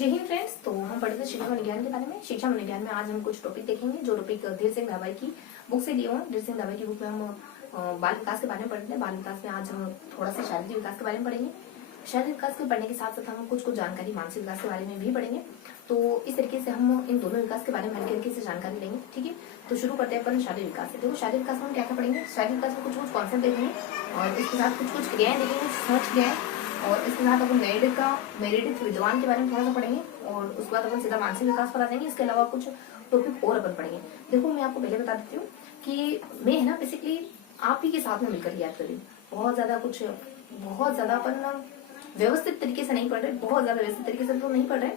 जय हिंद फ्रेंड्स। तो हम पढ़ते शिक्षा विज्ञान के बारे में। शिक्षा विज्ञान में आज हम कुछ टॉपिक देखेंगे जो टॉपिक धीर सिंह धाबाई की बुक से लिए हुए हैं। धीर सिंह धाबाई की बुक में हम बाल विकास के बारे में पढ़ते हैं। बाल विकास में आज हम थोड़ा सा शारीरिक विकास के बारे में पढ़ेंगे। शारीरिक विकास के पढ़ने के साथ साथ हम कुछ जानकारी मानसिक विकास के बारे में भी पढ़ेंगे। तो इस तरीके से हम इन दोनों विकास के बारे में हल्के हल्के से जानकारी लेंगे। ठीक है, तो शुरू करते हैं अपन शारीरिक विकास से। देखो शारीरिक विकास में हम क्या क्या पढ़ेंगे। शारीरिक विकास में कुछ कॉन्सेप्ट देखेंगे और इसके साथ कुछ क्रियाएं देखेंगे, सहज क्रियाएं, और इसके साथ अपन मेरिडिक विद्वान के बारे में थोड़ा सा पढ़ेंगे और उसके बाद अपन सीधा मानसिक विकास पर आ जाएंगे। इसके अलावा कुछ टॉपिक और अपन पढ़ेंगे। देखो मैं आपको पहले बता देती हूँ कि मैं है ना बेसिकली आप ही के साथ में मिलकर याद कर रही हूँ। बहुत ज्यादा अपन व्यवस्थित तरीके से नहीं पढ़ रहे, बहुत ज्यादा व्यवस्थित तरीके से तो नहीं पढ़ रहे।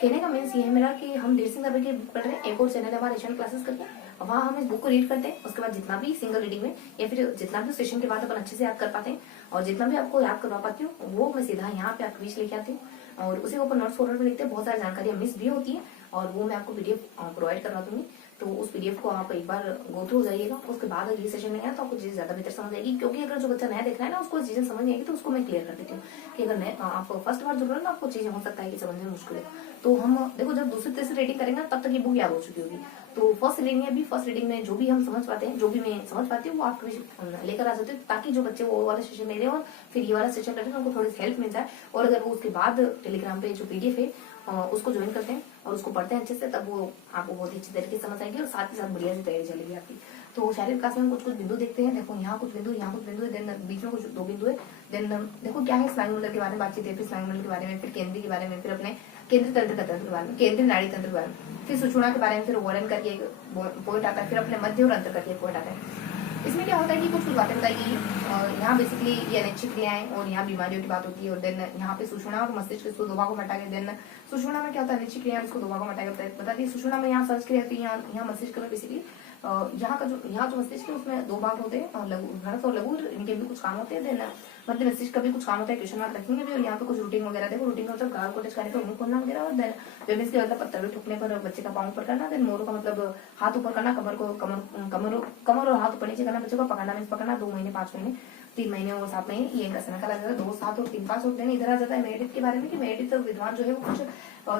कहने का मीन्स ये है मेरा कि हम धीर सिंह धाबाई की बुक पढ़ रहे हैं। एक और चैनल है हमारा एशियन क्लासेस करके, वहाँ हम इस बुक को रीड करते हैं। उसके बाद जितना भी सिंगल रीडिंग में या फिर जितना भी सेशन के बाद अपन अच्छे से याद कर पाते हैं और जितना भी आपको याद करवा पाती हूँ वो मैं सीधा यहाँ पे आपके बीच लेके आती हूँ और उसी को अपन नोट्स फोल्डर में लिखते हैं। बहुत सारी जानकारियां मिस भी होती है और वो मैं आपको पीडीएफ प्रोवाइड करवा दूंगी। तो उस पीडीएफ को आप एक बार गो थ्रू हो जाइएगा। उसके बाद अगली सेशन में आया तो आपको चीजें ज्यादा बेहतर समझ आएगी, क्योंकि अगर जो बच्चा नया देख रहा है ना उसको चीजें समझ नहीं आएगी तो उसको मैं क्लियर कर देती हूँ कि अगर आप फर्स्ट बार जुड़ रहे हो ना आपको चीजें हो सकता है कि समझने में मुश्किल है। तो हम देखो जब दूसरी तीसरी रीडिंग करेंगे तब तक ये बुक याद हो चुकी होगी। तो फर्स्ट रीडिंग में जो भी हम समझ पाते हैं, जो भी मैं समझ पाती हूँ वो आप लेकर आ जाते हो, ताकि जो बच्चे वो वाला सेशन ले रहे हो और फिर ये वाला सेशन कर रहे हैं उनको थोड़ी सी हेल्प मिल जाए। और अगर वो उसके बाद टेलीग्राम पे जो पीडीएफ है उसको ज्वाइन करते हैं और उसको पढ़ते हैं अच्छे से, तब वो आपको बहुत ही अच्छी तरीके से समझ आएगी और साथ ही साथ बढ़िया से तैयारी चलेगी आपकी। तो शारीरिक विकास में हम कुछ बिंदु देखते हैं। देखो यहाँ कुछ बिंदु, यहाँ कुछ बिंदु है, देन बीच में कुछ दो बिंदु है। देन देखो क्या है, स्नायुमंडल के बारे में बातचीत है, फिर स्नायुमंडल के बारे में, फिर केंद्रीय के बारे में, फिर अपने केंद्रीय तंत्र के बारे में, केंद्रीय नाड़ी तंत्र के बारे में, फिर सुषुम्ना के बारे में, फिर ओवरन करके एक पॉइंट आता है, फिर अपने मध्य और अंतर करके एक पॉइंट आता है। इसमें क्या होता है कि कुछ बातें बताइए। यहाँ बेसिकली ये अनैच्छिक क्रियाएं और यहाँ बीमारियों की बात होती है। और देन यहाँ पे सुषुम्ना और मस्तिष्क इसको दो भागों में हटा के, देन सुषुम्ना में क्या होता है अनैच्छिक क्रिया, इसको दो भागों में हटा के बता दी। सुषुम्ना में यहाँ सर्च क्रिया होती है, यहाँ मस्तिष्क में बेसिकली यहाँ जो मस्तिष्क है उसमें दो भाग होते हैं, लघु और लघु, इनके भी कुछ काम होते हैं। देन मध्य मस्तिष्क का भी कुछ काम होता है, क्वेश्चन मार्क रखेंगे भी। और यहाँ पे कुछ रूटिंग वगैरह, देखो रूटिंग का मतलब गाल को टच करने पर मुंह खोलना वगैरह। और देन वेबिस के मतलब पत्थर ठुकने पर बच्चे का पाँव ऊपर करना। देन मोरो का मतलब हाथ ऊपर करना, कमर और हाथ ऊपर नीचे करना, बच्चे को पकड़ना मीन्स पकड़ना 2 महीने 5 महीने 3 महीने और 7 महीने, ये इनका समय का लग जाता है। 2 7 और 3 5 होते हैं। इधर आ जाता है मेरिट के बारे में कि मेरिट विद्वान जो है वो कुछ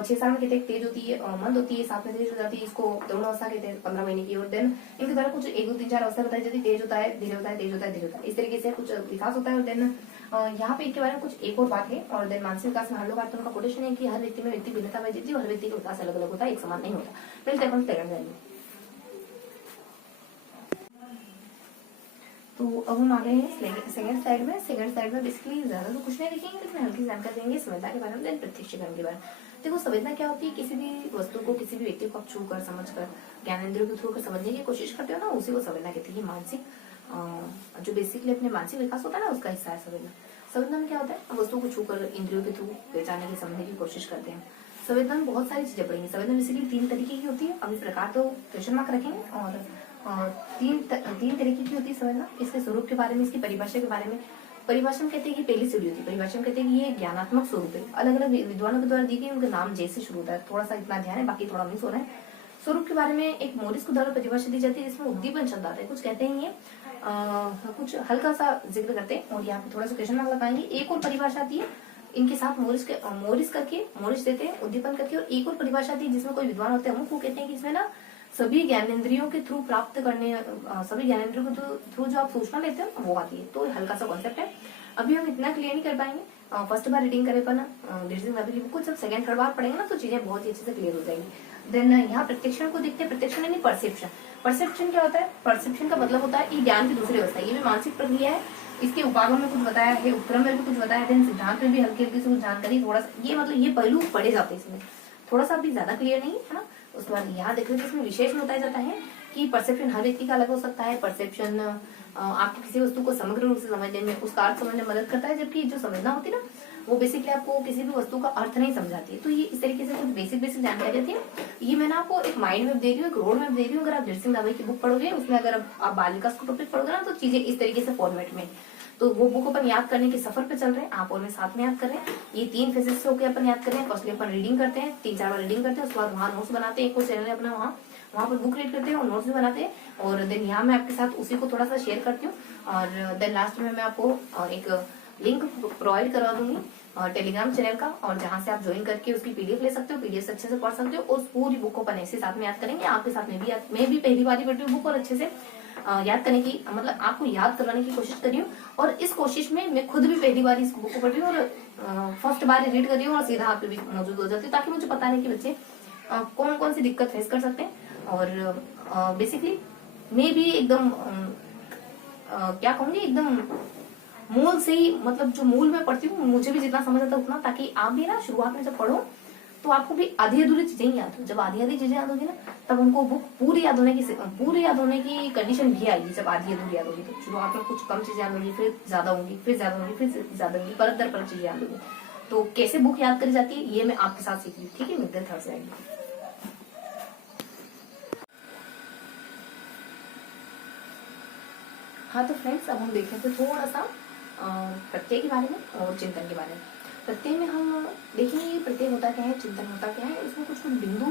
6 साल में कहते हैं तेज होती है, मंद होती है, 7 में तेज हो जाती है, इसको तरुण अवस्था कहते हैं 15 महीने की। और देन इनके द्वारा कुछ 1 2 3 4 अवस्था बताई जाती है, तेज होता है, धीरे होता है, तेज होता है, धीरे होता है, इस तरीके से कुछ विकास होता है। और देन यहाँ पे इनके बारे में कुछ एक और बात है। और देन मानसिक विकास में हर लोग आते हैं, उनका कोटेशन है कि हर व्यक्ति में व्यक्ति भिन्नता पाई जाती है और हर व्यक्ति का विकास अलग अलग होता है, एक समान नहीं होता। मिलते हैं तैयार जाएंगे। तो अब हम आ गए हैं सेकंड साइड में। सेकंड साइड में बेसिकली ज्यादा तो कुछ नहीं देखेंगे, लेकिन हल्की जानकारी देंगे संवेदना के बारे में, देन प्रत्यक्षीकरण के बारे में। देखो संवेदना क्या होती है, किसी भी वस्तु को, किसी भी व्यक्ति को आप छू कर, समझ कर, ज्ञानेंद्रियों के थ्रू कर समझने की कोशिश करते हो ना, उसी को संवेदना कहती है। मानसिक जो बेसिकली अपने मानसिक विकास होता है ना उसका हिस्सा है संवेदना। संवेदना में क्या होता है, हम वस्तु को छू कर इंद्रियों के थ्रू पहचानने की, समझने की कोशिश करते हैं। संवेदना में बहुत सारी चीजें पढ़ेंगे। संवेदना बेसिकली 3 तरीके की होती है। अभी प्रकार तो क्वेश्चन मार्क रखेंगे। और तीन तरीके की होती है संवेदना। इसके स्वरूप के बारे में, इसकी परिभाषा के बारे में। परिभाषा कहते हैं कि पहली सीढ़ी होती है। परिभाषा कहते हैं कि ये ज्ञानात्मक स्वरूप है, अलग अलग विद्वानों के द्वारा दी गई, उनके नाम जैसे शुरू होता है। थोड़ा सा इतना ध्यान है, बाकी थोड़ा मिस हो रहा है। स्वरूप के बारे में एक मोरिस के द्वारा परिभाषा दी जाती है, जिसमें उद्दीपन शब्द आता है। कुछ कहते हैं ये कुछ हल्का सा जिक्र करते हैं और यहाँ पे थोड़ा सा क्वेश्चन मार्क लगाएंगे। एक और परिभाषा आती है इनके साथ मोरिस देते हैं उद्दीपन करके। और एक और परिभाषा आती है जिसमें कोई विद्वान होते हैं वो कहते हैं कि इसमें ना सभी ज्ञानेंद्रियों के थ्रू प्राप्त करने, सभी ज्ञानेंद्रियों के थ्रू जो आप सूचना लेते हो वो आती है। तो हल्का सा कॉन्सेप्ट है, अभी हम इतना क्लियर नहीं कर पाएंगे। फर्स्ट बार रीडिंग करे पर ना धीर सिंह धाबाई की बुक को जब सेकंड थर्ड बार पढ़ेंगे ना तो चीजें बहुत ही अच्छे से क्लियर हो जाएंगी। देन यहाँ प्रत्यक्षण को देखते हैं। प्रत्यक्षण यानी परसेप्शन। परसेप्शन क्या होता है, परसेप्शन का मतलब होता है ये ज्ञान की दूसरी अवस्था है। ये भी मानसिक प्रक्रिया है। इसके उपागम में कुछ बताया है, उपक्रम में भी कुछ बताया है, सिद्धांत में भी हल्की हल्की से कुछ जानकारी, थोड़ा सा ये मतलब ये पहलू पढ़े जाते हैं इसमें, थोड़ा सा अभी ज्यादा क्लियर नहीं है ना। उसके बाद यहाँ देख लीजिए, इसमें विशेष में बताया जाता है कि परसेप्शन हर व्यक्ति का अलग हो सकता है। परसेप्शन आपको किसी वस्तु को समग्र रूप से समझने में, उसका अर्थ समझने में मदद करता है, जबकि जो संवेदना होती है ना वो बेसिकली आपको किसी भी वस्तु का अर्थ नहीं समझाती है। तो ये इस तरीके से कुछ बेसिक जानकारी थी। ये मैंने आपको एक माइंड मैप दे रही हूँ, एक रोड मैप दे रही हूँ। अगर आप धीर सिंह धाबाई की बुक पढ़ोगे, उसमें अगर आप बाल विकास को टॉपिक पढ़ोगे ना तो चीजें इस तरीके से फॉर्मेट में, तो वो बुक अपन याद करने के सफर पे चल रहे हैं, आप और मैं साथ में याद कर रहे हैं। ये 3 फेजेस से होकर अपन याद कर रहे हैं। फर्स्टली अपन रीडिंग करते हैं, 3-4 बार रीडिंग करते हैं, उसके बाद वहाँ नोट्स बनाते हैं। एक और चैनल है अपना, वहाँ पर बुक रीड करते हैं और नोट्स भी बनाते हैं। और देन यहाँ मैं आपके साथ उसी को थोड़ा सा शेयर करती हूँ। और देन लास्ट में मैं आपको एक लिंक प्रोवाइड करवा दूंगी टेलीग्राम चैनल का, और जहां से आप ज्वाइन करके उसकी पीडीएफ ले सकते हो, पीडीएफ अच्छे से पढ़ सकते हो, और उस पूरी बुक को अपन से साथ में याद करेंगे। आपके साथ में भी मैं भी पहली बार ही पढ़ी हूँ बुक, और अच्छे से याद करने की, मतलब आपको याद करवाने की कोशिश कर रही हूँ। और इस कोशिश में मैं खुद भी पहली बार इस बुक को पढ़ रही हूँ, और फर्स्ट बार रीड कर रही हूँ, और सीधा आप पे भी मौजूद हो जाती हूँ, ताकि मुझे पता है कि बच्चे कौन कौन सी दिक्कत फेस कर सकते हैं। और बेसिकली मैं भी एकदम क्या कहूंगी, एकदम मूल से ही, मतलब जो मूल में पढ़ती हूँ मुझे भी जितना समझ आता उतना, ताकि आप भी ना शुरुआत में जब पढ़ो तो आपको भी आधी अधूरी चीजें ही याद हो। जब आधी आधी चीजें याद होगी ना, तब उनको बुक पूरी याद होने की कंडीशन भी आएगी। जब आधी अधूरी याद होगी तो शुरुआत में कुछ कम चीजें याद होगी, फिर ज्यादा होंगी, फिर ज्यादा होंगी, फिर ज्यादा होंगी, परत दर परत चीजें याद होगी। तो कैसे बुक याद करी जाती है ये मैं आपके साथ सीख रही हूँ, ठीक है। मिलते हैं थर्ड से आएंगे। हाँ तो फ्रेंड्स, अब हम देखें तो थोड़ा सा प्रत्यय के बारे में और चिंतन के बारे में। प्रत्यय में हम देखेंगे प्रत्यय होता क्या है, चिंतन होता क्या है, इसमें कुछ कुछ बिंदु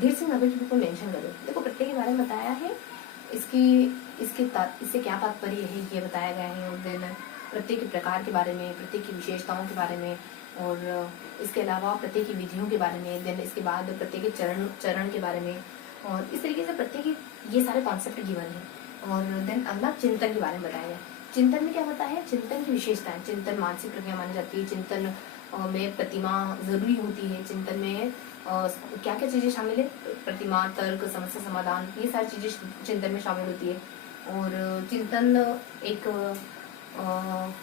धीर सिंह नगर की बुक में मेंशन करें। देखो प्रत्यय के बारे में बताया है, इससे क्या तात्पर्य है ये बताया गया है, और देन प्रत्यय के प्रकार के बारे में, प्रत्यय की विशेषताओं के बारे में, और इसके अलावा प्रत्यय की विधियों के बारे में, देन इसके बाद प्रत्यय के चरण के बारे में, और इस तरीके से प्रत्यय के ये सारे कॉन्सेप्ट गिवन है। और देन अगला चिंतन के बारे में बताया गया। चिंतन में क्या होता है, चिंतन की विशेषताएं। चिंतन मानसिक प्रक्रिया मानी जाती है, चिंतन में प्रतिमा जरूरी होती है, चिंतन में क्या क्या चीजें शामिल है, प्रतिमा, तर्क, समस्या समाधान, ये सारी चीजें चिंतन में शामिल होती है। और चिंतन एक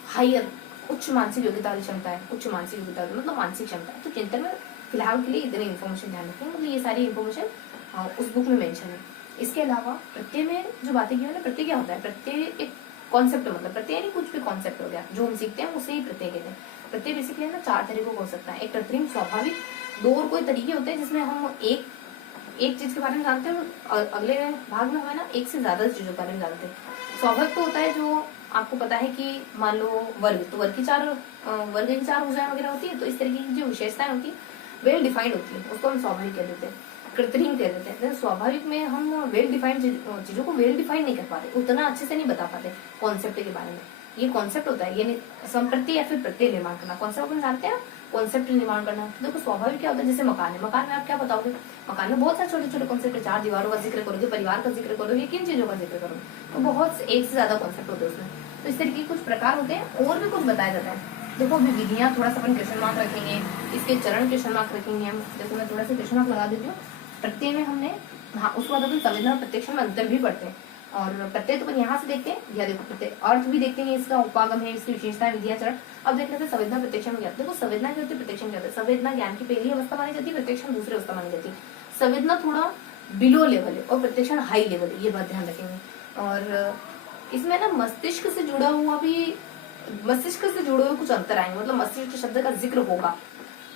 हायर उच्च मानसिक योग्यता वाली क्षमता है, उच्च मानसिक योग्यता मतलब मानसिक क्षमता है। तो चिंतन में फिलहाल के लिए इतनी इन्फॉर्मेशन ध्यान रखें, मतलब ये सारी इन्फॉर्मेशन उस बुक में मेंशन है। इसके अलावा प्रत्यय में जो बातें की है ना, प्रत्यय क्या होता है, प्रत्यय एक कॉन्सेप्ट, मतलब प्रत्यय नहीं कुछ भी कॉन्सेप्ट हो गया जो हम सीखते हैं उसे ही प्रत्यय कहते हैं। प्रत्यय बेसिकली ना 4 तरीकों का हो सकता है, एक कृत्रिम, स्वाभाविक, 2 और कोई तरीके होते हैं जिसमें हम एक चीज के बारे में जानते हैं, और अगले भाग में हमें ना एक से ज्यादा चीजों के बारे में जानते हैं। स्वाभाविक तो होता है जो आपको पता है कि मान लो वर्ग, तो वर्ग की 4 भुजाएं वगैरह होती है, तो इस तरीके की जो विशेषताएं होती है वेल डिफाइंड होती है, उसको हम स्वाभाविक कह देते हैं, कृत्रिम कह देते हैं। स्वाभाविक में हम वेल डिफाइंड चीजों को वेल डिफाइंड नहीं कर पाते, उतना अच्छे से नहीं बता पाते कॉन्सेप्ट के बारे में। ये कॉन्सेप्ट होता है, ये संप्रति या फिर प्रत्यय निर्माण करना। कॉन्सेप्ट अपन जानते हैं, कॉन्सेप्ट निर्माण करना। तो देखो स्वाभाविक क्या होता है, जैसे मकान है, मकान में आप क्या बताओगे, मकान में बहुत सारे छोटे छोटे कॉन्सेप्ट है, 4 दीवारों का जिक्र करोगे, परिवार का जिक्र करोगे, किन चीजों का जिक्र करोगे, तो बहुत एक से ज्यादा कॉन्सेप्ट होते हैं उसमें। तो इस तरीके के कुछ प्रकार होते हैं, और भी कुछ बताया जाता है। देखो अभी विधियां थोड़ा सा अपन क्वेश्चन मार्क रखेंगे, इसके चरण क्वेश्चन मार्क रखेंगे हम। देखो मैं थोड़ा सा क्वेश्चन मार्क लगा देती हूँ। प्रत्यय में हमने, हाँ उसके बाद अपन संवेदना प्रत्यक्ष में अंतर भी पढ़ते हैं। और प्रत्यय तो अपन यहाँ से देखते हैं, या देखो प्रत्यय अर्थ भी देखते हैं, इसका उपागम है, इसकी विशेषताएं, विधिया, चरण। अब देख लेते हैं संवेदना प्रत्यक्ष में क्या। देखो संवेदना क्या होती है, प्रत्यक्ष क्या होता है। संवेदना ज्ञान की पहली अवस्था मानी जाती है, प्रत्यक्ष दूसरी अवस्था मानी जाती है। संवेदना थोड़ा बिलो लेवल है और प्रत्यक्ष हाई लेवल है, ये बात ध्यान रखेंगे। और इसमें ना मस्तिष्क से जुड़े हुए कुछ अंतर आएंगे, मतलब मस्तिष्क शब्द का जिक्र होगा।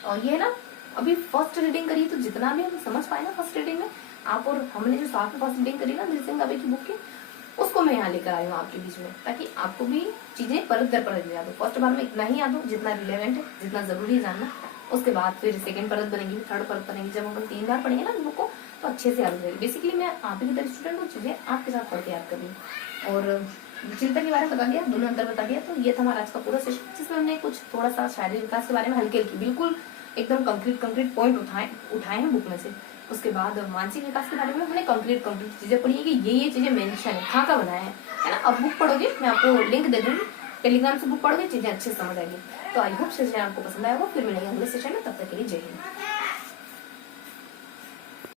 और ये ना अभी फर्स्ट रीडिंग करी, तो जितना भी हम समझ पाए ना फर्स्ट रीडिंग में, आप और हमने जो साथ में फर्स्ट रीडिंग करी ना दिल सिंह दवे की बुक की, उसको मैं यहाँ लेकर आई हूँ आपके बीच में, ताकि आपको भी चीजें परत दर परत याद हो। फर्स्ट बार में इतना ही याद हो जितना रिलेवेंट है, जितना जरूरी है जानना। उसके बाद फिर सेकंड परत बनेगी, थर्ड परत बनेगी। जब हम 3 बार पढ़ेंगे ना बुक को तो अच्छे से याद हो जाएगी। बेसिकली मैं आप ही की तरह स्टूडेंट हूँ, चीजें आपके साथ पढ़ के याद कर रही हूँ। और चिंतन के बारे में बता दिया, दोनों अंतर बता दिया। तो ये था हमारा आज का पूरा सेशन, जिसमें हमने कुछ थोड़ा सा शारीरिक विकास के बारे में हल्के बिल्कुल एकदम कंक्रीट पॉइंट उठाए हैं बुक में से। उसके बाद मानसिक विकास के बारे में हमने कंक्रीट चीजें पढ़ी है कि ये चीजें मेंशन है, कहाँ बनाया है ना। अब बुक पढ़ोगे, मैं आपको लिंक दे दूंगी, टेलीग्राम से बुक पढ़ोगे, चीजें अच्छे से समझ आएगी। तो आई होप सेशन आपको पसंद आएगा। फिर मिलेंगे अगले सेशन में, तब तक के लिए जय हिंद।